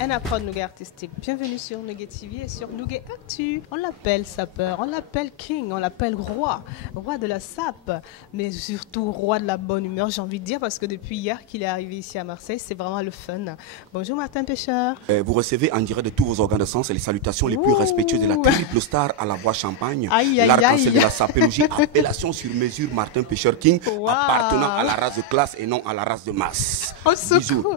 Un apprendre Nougat artistique. Bienvenue sur Nougat TV et sur Nougat Actu. On l'appelle sapeur, on l'appelle king, on l'appelle roi, roi de la sape, mais surtout roi de la bonne humeur, j'ai envie de dire, parce que depuis hier qu'il est arrivé ici à Marseille, c'est vraiment le fun. Bonjour Martin Pêcheur. Vous recevez en direct de tous vos organes de sens et les salutations les plus respectueuses de la triple star à la voix champagne, l'arc-en-ciel de la sapéologie, appellation sur mesure Martin Pêcheur King, appartenant à la race de classe et non à la race de masse. Bisous.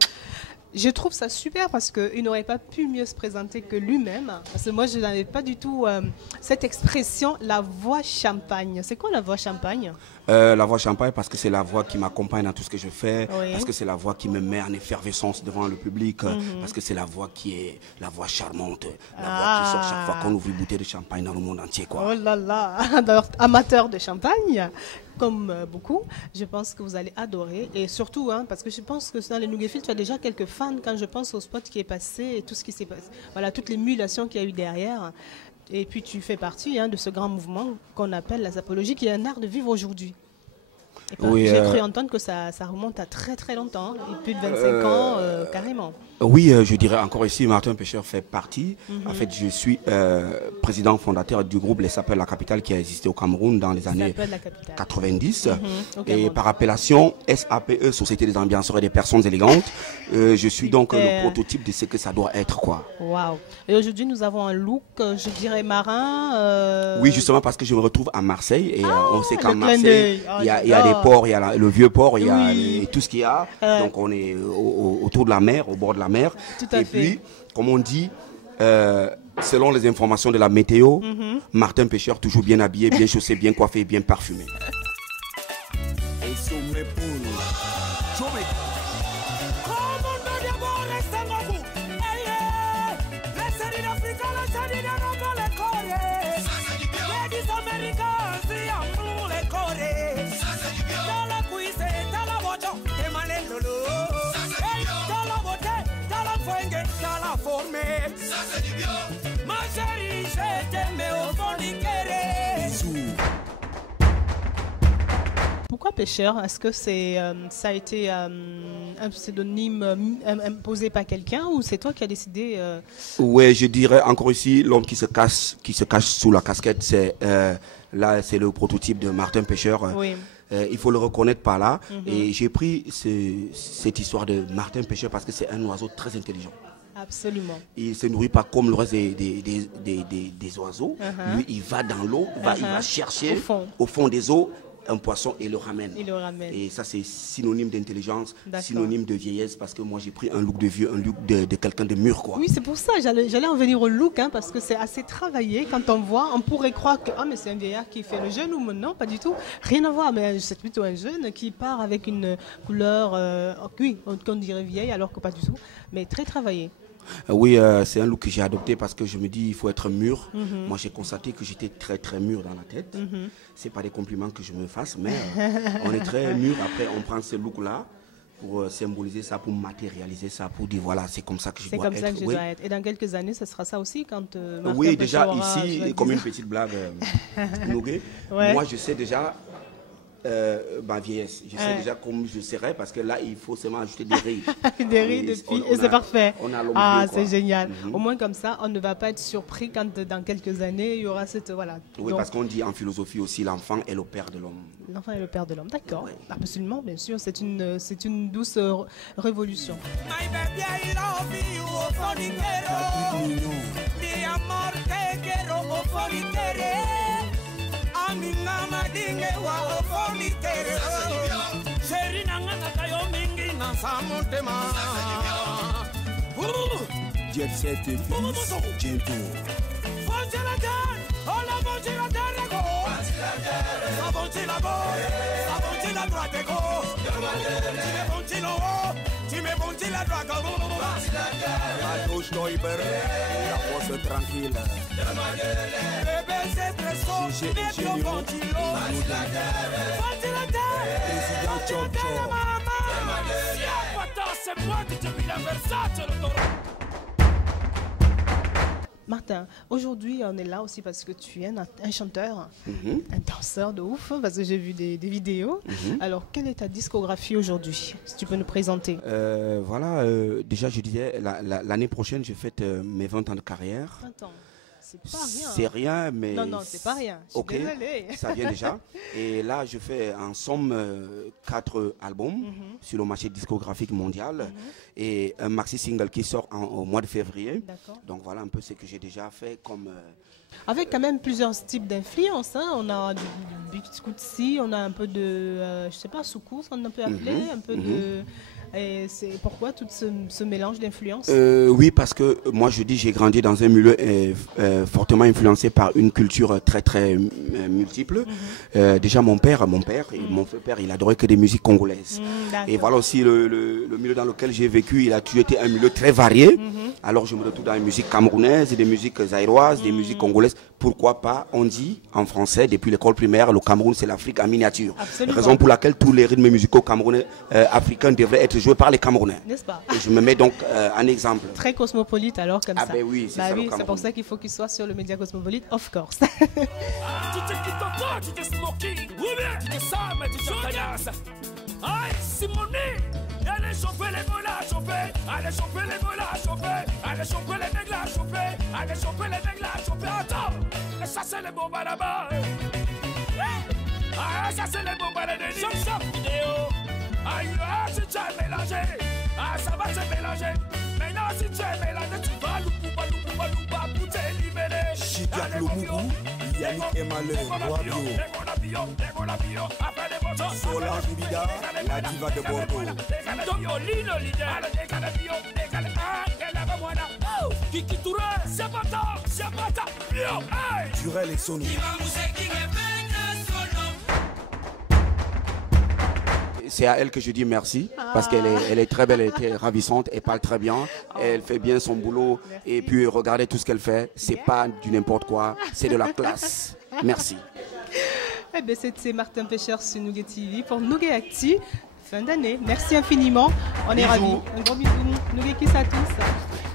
Je trouve ça super parce qu'il n'aurait pas pu mieux se présenter que lui-même. Parce que moi, je n'avais pas du tout cette expression, la voix champagne. C'est quoi la voix champagne? La voix champagne parce que c'est la voix qui m'accompagne dans tout ce que je fais, oui. Parce que c'est la voix qui me met en effervescence devant le public, parce que c'est la voix qui est la voix charmante, la voix qui sort chaque fois qu'on ouvre une bouteille de champagne dans le monde entier. Quoi. Oh là là, alors, amateur de champagne, comme beaucoup, je pense que vous allez adorer. Et surtout, parce que je pense que dans les Nougatville, tu as déjà quelques fans quand je pense au spot qui est passé et tout ce qui s'est passé. Voilà, toute l'émulation qu'il y a eu derrière. Et puis tu fais partie de ce grand mouvement qu'on appelle la sapologie, qui est un art de vivre aujourd'hui. Oui, j'ai cru entendre que ça remonte à très très longtemps, plus de 25 ans carrément. Oui, je dirais encore ici, Martin Pêcheur fait partie. En fait, je suis président fondateur du groupe Les Sapeurs de la Capitale qui a existé au Cameroun dans les années 90. Et par appellation SAPE, Société des ambianceurs et des personnes élégantes, je suis donc le prototype de ce que ça doit être. Waouh. Et aujourd'hui, nous avons un look, je dirais marin. Oui, justement parce que je me retrouve à Marseille et on sait qu'à Marseille, il y a des ports, il y a le vieux port, il y a tout ce qu'il y a. Donc on est autour de la mer, au bord de la mer. Et puis, comme on dit, selon les informations de la météo, Martin Pêcheur toujours bien habillé, bien chaussé, bien coiffé, bien parfumé. Pourquoi Pêcheur? Est-ce que ça a été un pseudonyme imposé par quelqu'un ou c'est toi qui as décidé Oui, je dirais encore ici, l'homme qui se cache sous la casquette, c'est le prototype de Martin Pêcheur. Oui. Il faut le reconnaître par là. Et j'ai pris cette histoire de Martin Pêcheur parce que c'est un oiseau très intelligent. Absolument. Il ne se nourrit pas comme le reste des oiseaux. Lui, il va dans l'eau, il va chercher au fond des eaux un poisson et le ramène. Et ça, c'est synonyme d'intelligence, synonyme de vieillesse, parce que moi, j'ai pris un look de vieux, un look de quelqu'un de mûr, quoi. Oui, c'est pour ça, j'allais en venir au look, parce que c'est assez travaillé. Quand on voit, on pourrait croire que mais c'est un vieillard qui fait le jeune, ou non, pas du tout. Rien à voir, mais c'est plutôt un jeune qui part avec une couleur, qu'on dirait vieille, alors que pas du tout, mais très travaillé. Oui, c'est un look que j'ai adopté parce que je me dis il faut être mûr. Moi, j'ai constaté que j'étais très très mûr dans la tête. C'est pas des compliments que je me fasse, mais on est très mûr. Après, on prend ce look-là pour symboliser ça, pour matérialiser ça, pour dire voilà, c'est comme ça que je dois être. C'est comme ça que je dois être. Et dans quelques années, ce sera ça aussi quand Martin Oui, déjà ici, comme une petite blague, moi je sais déjà ma vieillesse. Je sais déjà comme je serai parce que là, il faut seulement ajouter des rides. Des rides et c'est parfait. C'est génial. Au moins comme ça, on ne va pas être surpris quand dans quelques années, il y aura cette... Voilà. Oui, donc, parce qu'on dit en philosophie aussi, l'enfant est le père de l'homme. L'enfant est le père de l'homme, d'accord. Oui. Absolument, bien sûr. C'est une douce révolution. Jet set et fils, Djento. La touche d'Oiber, la force tranquille. Président Chop Chop. Martin, aujourd'hui, on est là aussi parce que tu es un chanteur, un danseur de ouf, parce que j'ai vu des vidéos. Alors, quelle est ta discographie aujourd'hui, si tu peux nous présenter? Voilà, déjà, je disais, l'année prochaine, je fête mes 20 ans de carrière. 20 ans. C'est pas rien. C'est rien, mais... Non, c'est pas rien. Je suis désolée. Ça vient déjà. Et là, je fais en somme 4 albums sur le marché discographique mondial et un maxi-single qui sort au mois de février. Donc voilà un peu ce que j'ai déjà fait comme... Avec quand même plusieurs types d'influences. Hein. On a du Big Scootsi, on a un peu de, je sais pas, soukous, on peut appeler, un peu de... Et c'est pourquoi tout ce mélange d'influences? Oui, parce que moi je dis j'ai grandi dans un milieu fortement influencé par une culture très très multiple. Déjà mon père et mon père, il adorait que des musiques congolaises. Et voilà aussi le milieu dans lequel j'ai vécu, il a toujours été un milieu très varié. Alors je me retrouve dans les musiques camerounaises, des musiques zaïroises, des musiques congolaises. Pourquoi pas, on dit en français depuis l'école primaire, le Cameroun c'est l'Afrique en miniature. Absolument. Raison pour laquelle tous les rythmes musicaux camerounais africains devraient être joués par les Camerounais. N'est-ce pas? Et je me mets donc un exemple. Très cosmopolite alors comme ça. Ah ben oui, c'est ça. Oui, c'est pour ça qu'il faut qu'il soit sur le média cosmopolite, of course. Allez chauffer les molas, chauffer. Allez chauffer les molas, chauffer. Allez chauffer les mecs là, chauffer. Allez chauffer les mecs là, chauffer. Attends, ça c'est les bombes là-bas. Ah, ça c'est les bombes là-bas. Chauffe vidéo. Ah, si tu as mélangé, ah, ça va se mélanger. Maintenant, si tu es mélangé, tu vas loupa pour te libérer. Chidiak Lomougou, Yannick Emale, Wabio. Solange Mbida, la diva de Bordeaux. Durel et Sony. C'est à elle que je dis merci parce qu'elle est très belle, elle était ravissante, elle parle très bien, elle fait bien son boulot et puis regardez tout ce qu'elle fait, c'est pas du n'importe quoi, c'est de la classe. Merci. Eh bien, c'était Martin Pêcheur sur Nougat TV pour Nougat Actu, fin d'année. Merci infiniment, on est ravis. Un gros bisou, Nougat Kiss à tous.